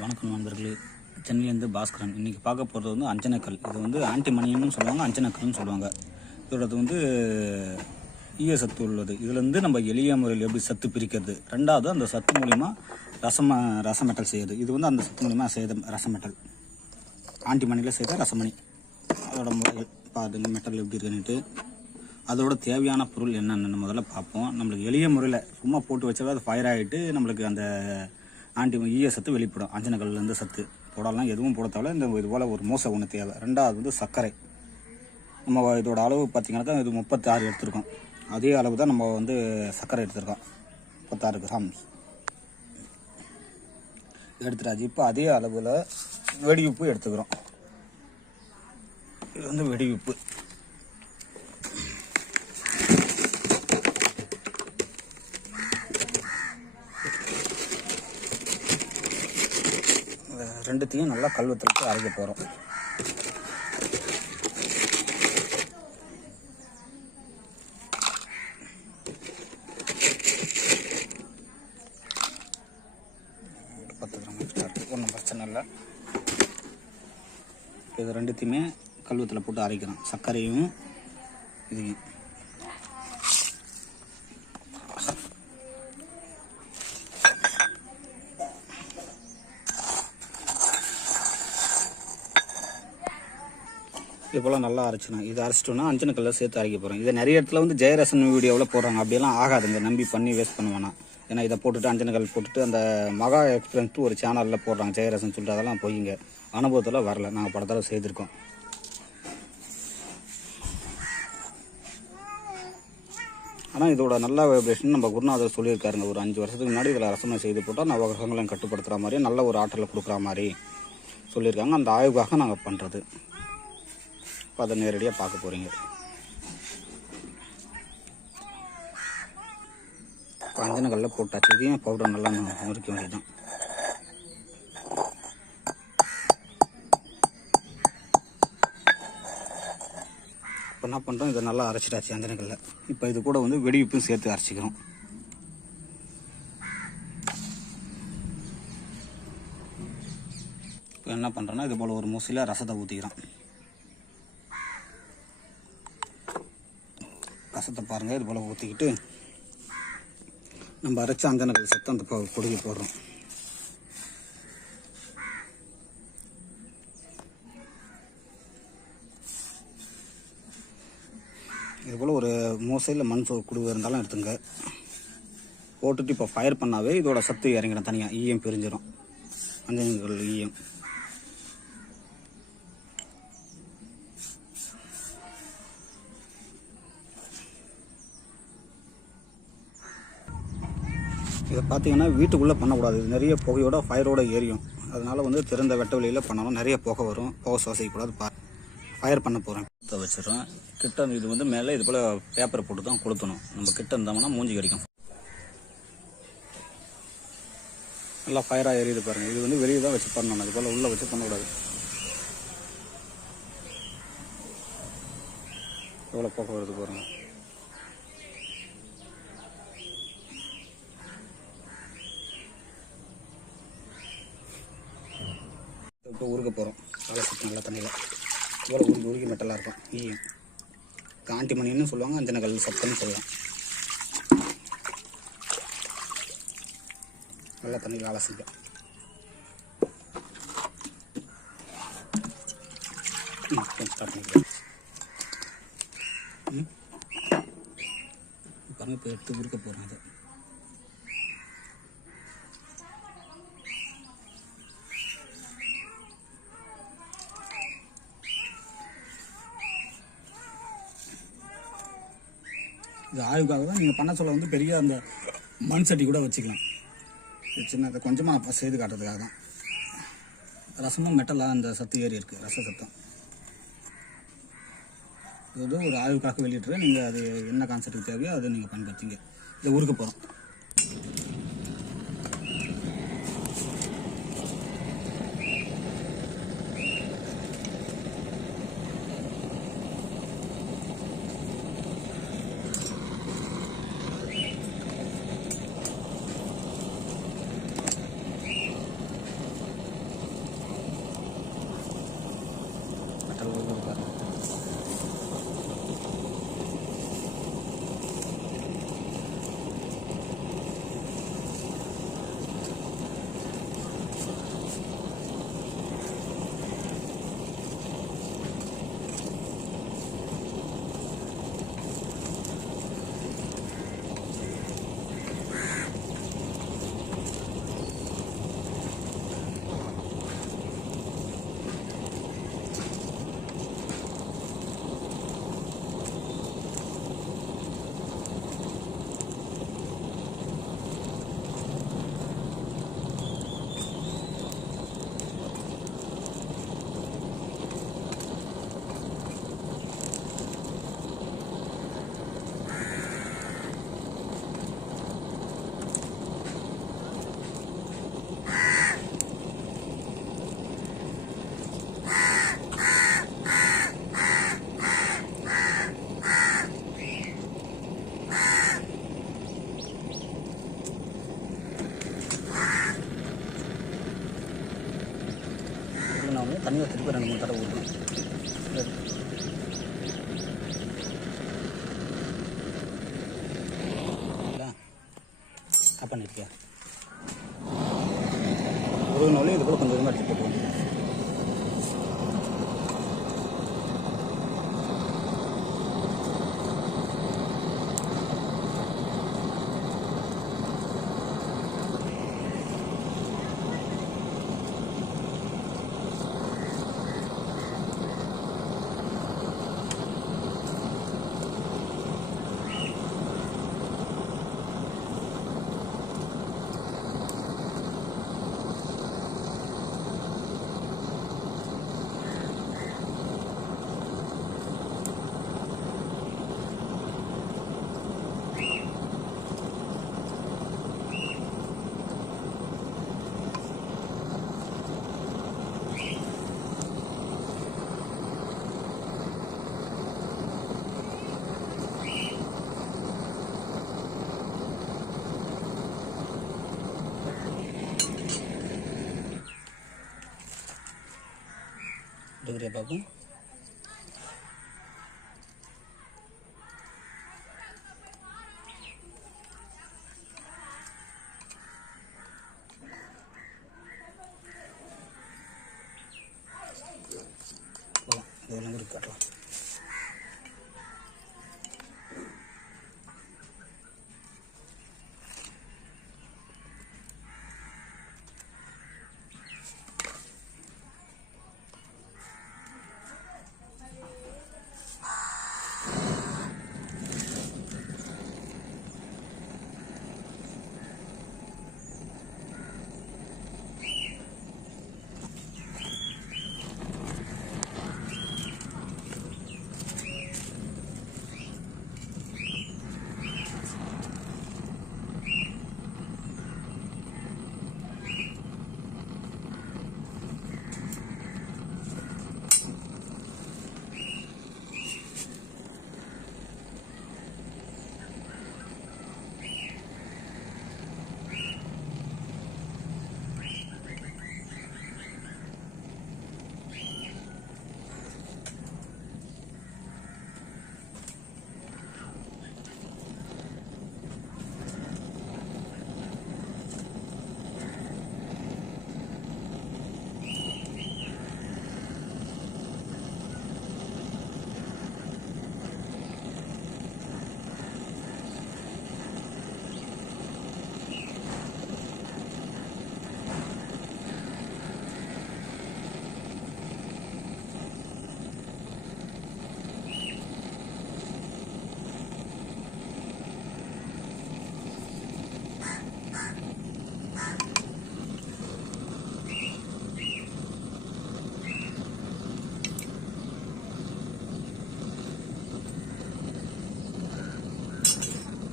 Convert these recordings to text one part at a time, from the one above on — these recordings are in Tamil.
வணக்கம் நண்பர்களே, சென்னையிலேருந்து பாஸ்கரன். இன்றைக்கி பார்க்க போகிறது வந்து அஞ்சனக்கல். இது வந்து ஆன்டிமணின்னு சொல்லுவாங்க, அஞ்சனக்கல்னு சொல்லுவாங்க. இதோடது வந்து ஈய சத்து உள்ளது. இதுலேருந்து நம்ம எளிய முறையில் எப்படி சத்து பிரிக்கிறது, ரெண்டாவது அந்த சத்து மூலிமா ரசமெட்டல் செய்யுது. இது வந்து அந்த சத்து மூலிமா செய்த ரசமெட்டல், ஆன்டிமணியில் செய்த ரசமணி. அதோட முறைகள் பாருங்க, மெட்டல் எப்படி இருக்குன்னுட்டு அதோட தேவையான பொருள் என்னென்னு முதல்ல பார்ப்போம். நம்மளுக்கு எளிய முறையில் சும்மா போட்டு வச்சாவே அது ஃபயர் ஆகிட்டு நம்மளுக்கு அந்த ஈய சத்து வெளிப்படும். அஞ்சனக்கல்லேருந்து சத்து போடலாம், எதுவும் போட தேவை. இந்த இது போல் ஒரு மூசை ஒன்று தேவை. ரெண்டாவது வந்து சர்க்கரை. நம்ம இதோட அளவு பார்த்திங்கனாக்கா இது 36 எடுத்துருக்கோம். அதே அளவு தான் நம்ம வந்து சர்க்கரை எடுத்துருக்கோம், 36 கிராம்ஸ் எடுத்துட்டாச்சு. இப்போ அதே அளவில் வெடி உப்பு எடுத்துக்கிறோம். இது வந்து வெடி உப்பு. ரெண்டுத்தையும் நல்லா கல்வெட்டுக்கு அரைக்க போகிறோம். ஒன்றும் பிரச்சனை இல்லை. இது ரெண்டுத்தையுமே கல்வெட்டில் போட்டு அரைக்கிறோம், சர்க்கரையும் இதையும். இது போல் நல்லா அரைச்சிடும். இது அரைச்சிட்டோன்னா அஞ்சனக்கல்ல சேர்த்து அரைக்க போகிறோம். இதை நிறைய இடத்துல வந்து ஜெயரசன் வீடியோவில் போடுறாங்க. அப்படியெல்லாம் ஆகாதுங்க, நம்பி பண்ணி வேஸ்ட் பண்ண வேணாம். ஏன்னா இதை போட்டுட்டு அஞ்சனக்கல் போட்டுட்டு அந்த மகா எக்ஸ்பிரன்ஸ் ஒரு சேனலில் போடுறாங்க, ஜெயரசன் சொல்லிட்டு. அதெல்லாம் போய்ங்க, அனுபவத்தில் வரல. நாங்கள் படத்தில் செய்திருக்கோம். ஆனால் இதோட நல்ல வைப்ரேஷன் நம்ம குருநாதர் சொல்லியிருக்காருங்க. ஒரு 5 வருஷத்துக்கு முன்னாடி இதில் ரசமை செய்து போட்டால் நவகிரகங்களையும் கட்டுப்படுத்துகிற மாதிரி நல்ல ஒரு ஆற்றலை கொடுக்குற மாதிரி சொல்லியிருக்காங்க. அந்த ஆய்வுக்காக நாங்கள் பண்ணுறது. இப்போ அதை நேரடியாக பார்க்க போகிறீங்க. அஞ்சனக்கல்ல போட்டாச்சு. இதையும் பவுடர் நல்லா நுறுக்க வேண்டியதுதான். இப்போ என்ன பண்ணுறோம், இதை நல்லா அரைச்சிட்டாச்சு அஞ்சனக்கல்ல. இப்போ இது கூட வந்து வெடி உப்பும் சேர்த்து அரைச்சிக்கிறோம். இப்போ என்ன பண்ணுறோன்னா இது போல் ஒரு மூசையில் ரசத்தை ஊற்றிக்கிறோம். ரசத்தை பாருங்கள், இது போல் ஊற்றிக்கிட்டு நம்ம அரைச்ச அஞ்சனக்கல் சத்தை அந்த பொடியை போடுறோம். இது போல் ஒரு மூசையில் மண் குடுவை இருந்தாலும் எடுத்துங்க. போட்டுட்டு இப்போ ஃபயர் பண்ணாவே இதோட சத்து இறங்கிடும் தனியாக. ஈயம் பிரிஞ்சிடும், அஞ்சனக்கல் ஈயம். இதை பார்த்தீங்கன்னா வீட்டுக்குள்ளே பண்ணக்கூடாது. இது நிறைய புகையோட ஃபயரோட எரியும். அதனால் வந்து திறந்த வெட்ட வெளியில் பண்ணணும். நிறைய புகை வரும், புகை சுவாசிக்கக்கூடாது. ஃபயர் பண்ண போகிறேன். வச்சிடறோம் கிட்ட. இது வந்து மேலே இது போல் பேப்பரை போட்டு தான் கொளுத்தணும். நம்ம கிட்ட இருந்தோம்னா மூஞ்சி கடிக்கும். நல்லா ஃபயராக எரியுது பாருங்கள். இது வந்து வெளியே தான் வச்சு பண்ணணும், இது போல் உள்ளே வச்சு பண்ணக்கூடாது. எவ்வளோ புகை வருது பாருங்கள். இப்போ உருக்க போகிறோம். நல்லா சுற்றி நல்லா தண்ணியில் இவ்வளோ உருக்கி மெட்டலாக இருக்கும். ஈயம் ஆன்டிமணின்னு சொல்லுவாங்க, அஞ்சனக்கல் சத்துன்னு சொல்லலாம். நல்லா தண்ணியில் அலசிக்க. ஸ்டார்ட் பண்ணிக்கலாம். பாருங்கள், இப்போ எடுத்து உருக்க போகிறோம். அது இது ஆய்வுக்காக தான். நீங்கள் பண்ண சொல்ல வந்து பெரிய அந்த மண் சட்டி கூட வச்சுக்கலாம். சின்ன அதை கொஞ்சமாக நான் செய்து காட்டுறதுக்காக தான். ரசமும் மெட்டலாக அந்த சத்து ஏறி இருக்குது, ரச சத்தம். இது ஒரு ஆய்வுக்காக வெளியிட்டுரு. நீங்கள் அது என்ன கான்செப்ட்டுக்கு தேவையோ அதை நீங்கள் பயன்படுத்திங்க. இதை உருக்க போகிறோம். தண்ணியை திருப்பி 2-3 தடவை ஊற்றணும். கட் பண்ணியிருக்கேன். ஒரு நாளையும் இது கூட கொஞ்சம் கொஞ்சமாக எடுத்து போட்டுருவோம். எடுக்கிறியா பார்ப்போம். இதெல்லாம் கூட காட்டலாம்.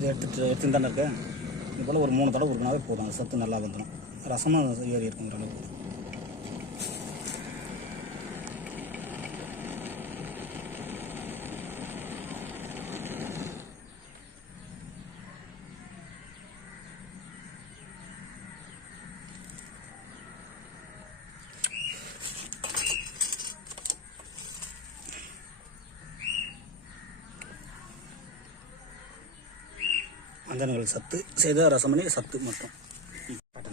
இது எடுத்துன்னு தானே இருக்கேன். இது போல் ஒரு 3 தடவை உருக்கினாவே போதும். அந்த சத்து நல்லா வந்துடும். ரசமாக ஏறி இருக்குங்கிற அளவுக்கு. அந்தனங்கள் சத்து செய்த ரசமணி சத்து மட்டும்.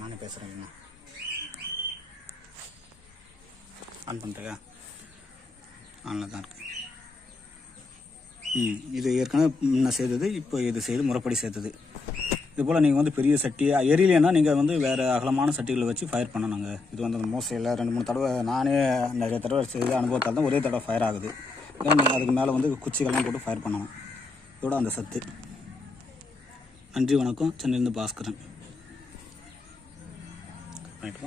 நானே பேசுகிறேங்கண்ணா. ஆன் பண்ணுறியா? ஆனில் தான் இருக்கு. இது ஏற்கனவே முன்ன செய்தது, இப்போ இது செய்து முறைப்படி சேர்த்தது. இதுபோல் நீங்கள் வந்து பெரிய சட்டி எரியலைன்னா நீங்கள் வந்து வேறு அகலமான சட்டிகளை வச்சு ஃபயர் பண்ணணுங்க. இது வந்து அந்த மோசையில் 2-3 தடவை நானே நிறைய தடவை செய்த அனுபவத்தால் தான் ஒரே தடவை ஃபயர் ஆகுது. ஏன்னா நீங்கள் அதுக்கு மேலே வந்து குச்சிகள்லாம் போட்டு ஃபயர் பண்ணணும். இதோட அந்த சத்து. நன்றி, வணக்கம். சென்னையிலேருந்து பாஸ்கரன். ரைட்டுமா?